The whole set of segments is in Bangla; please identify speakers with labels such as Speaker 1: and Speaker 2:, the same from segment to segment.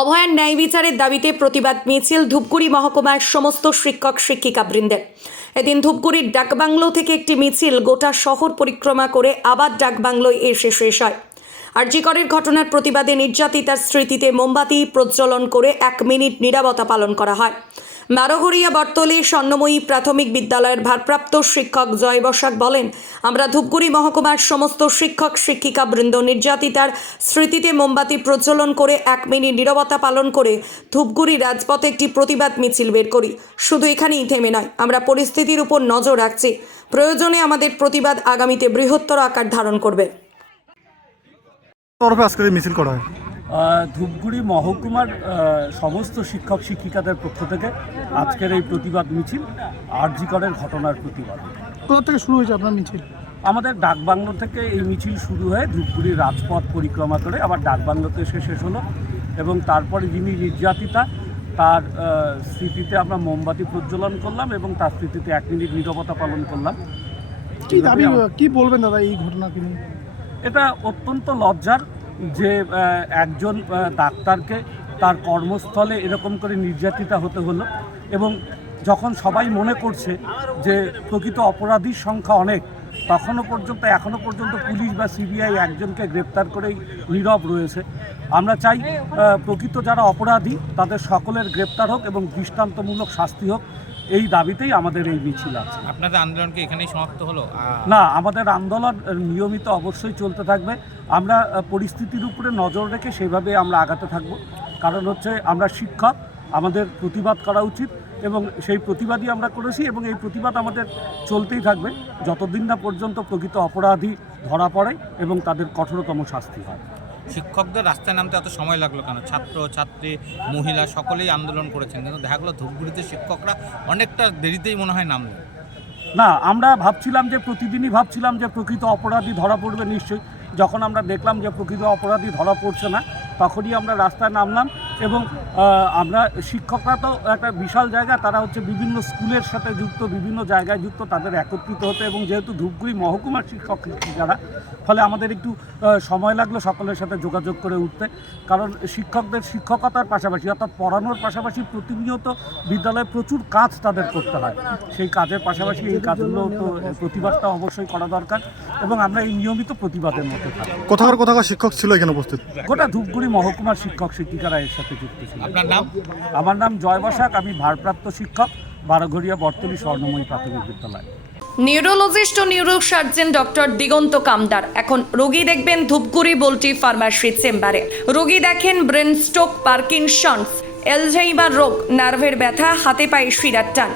Speaker 1: অভয়ার ন্যায় বিচারের দাবিতে প্রতিবাদ মিছিল ধূপগুড়ি মহকুমার সমস্ত শিক্ষক শিক্ষিকা বৃন্দের এদিন ধূপগুড়ির ডাকবাংলো থেকে একটি মিছিল গোটা শহর পরিক্রমা করে আবার ডাকবাংলোয় এসে শেষ হয়। আরজিকরের ঘটনার প্রতিবাদে নির্যাতিতার স্মৃতিতে মোমবাতি প্রজ্বলন করে এক মিনিট নিরাপত্তা পালন করা হয়। বারোহরিয়া বর্তলী স্বর্ণময়ী প্রাথমিক বিদ্যালয়ের ভারপ্রাপ্ত শিক্ষক জয় বসাক বলেন, আমরা ধূপগুড়ি মহকুমার সমস্ত শিক্ষক, শিক্ষিকা বৃন্দ নির্যাতিতার স্মৃতিতে মোমবাতি প্রজ্বলন করে এক মিনিট নিরবতা পালন করে ধূপগুড়ি রাজপথে একটি প্রতিবাদ মিছিল বের করি। শুধু এখানেই থেমে নয়, আমরা পরিস্থিতির উপর নজর রাখছি। প্রয়োজনে আমাদের প্রতিবাদ আগামীতে বৃহত্তর আকার ধারণ করবে।
Speaker 2: তরফে আজকে মিছিল করা হয়।
Speaker 3: ধূপগুড়ি মহকুমার সমস্ত শিক্ষক শিক্ষিকাদের পক্ষ থেকে আজকের এই প্রতিবাদ মিছিল আরজিকরের ঘটনার প্রতিবাদ।
Speaker 2: কোথা থেকে শুরু হয়েছে আপনার মিছিল?
Speaker 3: আমাদের ডাকবাংলো থেকে এই মিছিল শুরু হয়ে ধূপগুড়ি রাজপথ পরিক্রমা করে আবার ডাকবাংলোতে এসে শেষ হলো এবং তারপরে যিনি নির্যাতিতা তার স্মৃতিতে আমরা মোমবাতি প্রজ্বলন করলাম এবং তার স্মৃতিতে এক মিনিট নীরবতা পালন করলাম।
Speaker 2: কি দাবি কি বলবেন দাদা এই ঘটনাকে নিয়ে?
Speaker 3: এটা অত্যন্ত লজ্জার যে একজন ডাক্তারকে তার কর্মস্থলে এরকম করে নির্যাতিতা হতে হলো এবং যখন সবাই মনে করছে যে প্রকৃত অপরাধীর সংখ্যা অনেক, তখনও পর্যন্ত, এখনও পর্যন্ত পুলিশ বা সিবিআই একজনকে গ্রেপ্তার করেই নীরব রয়েছে। আমরা চাই প্রকৃত যারা অপরাধী, তাদের সকলের গ্রেপ্তার হোক এবং দৃষ্টান্তমূলক শাস্তি হোক। এই দাবিতেই আমাদের এই মিছিল আছে।
Speaker 4: আপনাদের আন্দোলন কি এখানেই সমাপ্ত হলো?
Speaker 3: না আমাদের আন্দোলন নিয়মিত অবশ্যই চলতে থাকবে। আমরা পরিস্থিতির উপরে নজর রেখে সেভাবে আমরা আগাতে থাকব। কারণ হচ্ছে আমরা শিক্ষক আমাদের প্রতিবাদ করা উচিত এবং সেই প্রতিবাদই আমরা করেছি এবং এই প্রতিবাদ আমাদের চলতেই থাকবে। যতদিন না পর্যন্ত প্রকৃত অপরাধী ধরা পড়ে এবং তাদের কঠোরতম শাস্তি হয়।
Speaker 4: শিক্ষকদের রাস্তায় নামতে এত সময় লাগল কেন? ছাত্র, ছাত্রী, মহিলা সকলেই আন্দোলন করেছেন। কিন্তু দেখা গেলো ধূপগুড়িতে শিক্ষকরা অনেকটা দেরিতেই মনে হয় নামলেন।
Speaker 3: না, আমরা ভাবছিলাম যে প্রতিদিনই ভাবছিলাম যে প্রকৃত অপরাধী ধরা পড়বে নিশ্চয়ই। যখন আমরা দেখলাম যে প্রকৃত অপরাধী ধরা পড়ছে না, তখনই আমরা রাস্তায় নামলাম। এবং আমরা শিক্ষকরা তো একটা বিশাল জায়গা তারা হচ্ছে বিভিন্ন স্কুলের সাথে যুক্ত বিভিন্ন জায়গায় যুক্ত তাদের একত্রিত হতে এবং যেহেতু ধূপগুড়ি মহকুমার শিক্ষক যারা ফলে আমাদের একটু সময় লাগল সকলের সাথে যোগাযোগ করে উঠতে। কারণ শিক্ষকদের শিক্ষকতার পাশাপাশি অর্থাৎ পড়ানোর পাশাপাশি প্রতিনিয়ত বিদ্যালয়ে প্রচুর কাজ তাদের করতে হয়। সেই কাজের পাশাপাশি এই কাজগুলো তো প্রতিবাদটা অবশ্যই করা দরকার এবং আমরা এই নিয়মিত প্রতিবাদের মধ্যে থাকি।
Speaker 2: কোথাকার কোথাকার শিক্ষক ছিল এখানে উপস্থিত?
Speaker 3: গোটা ধূপগুড়ি মহকুমার শিক্ষক শিক্ষিকারা এর সাথে যুক্ত ছিল
Speaker 4: আপনার নাম?
Speaker 3: আমার নাম জয় বসাক আমি ভারপ্রাপ্ত শিক্ষক বারোঘরিয়া বর্তলী স্বর্ণময়ী প্রাথমিক বিদ্যালয়।
Speaker 1: নিউরোলজিস্ট ও নিউরোসার্জন ডক্টর দিগন্ত কামদার। এখন রোগী দেখবেন ধূপগুড়ি বলটি ফার্মাসি চেম্বারে। রোগী দেখেন ব্রেন স্ট্রোক পার্কিনসন্স এলঝাইমার রোগ নার্ভের ব্যথা হাতে পায়ে শিরার টান।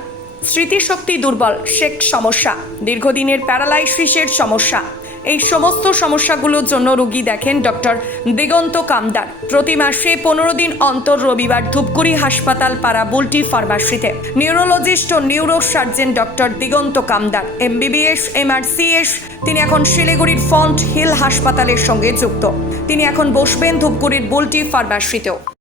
Speaker 1: স্মৃতিশক্তি দুর্বল শেক সমস্যা। দীর্ঘদিনের প্যারালাইসিসের সমস্যা। এই সমস্ত সমস্যাগুলোর জন্য রোগী দেখেন ডক্টর দিগন্ত কামদার। প্রতি মাসে পনেরো দিন অন্তর রবিবার ধূপগুড়ি হাসপাতাল পাড়া বুলটি ফার্মাসিতে। নিউরোলজিস্ট ও neurosurgeon doctor Digant Kamdar, MBBS, MRCS, তিনি এখন শিলিগুড়ির ফন্ট হিল হাসপাতালের সঙ্গে যুক্ত। তিনি এখন বসবেন ধূপগুড়ির বুলটি ফার্মাসিতেও।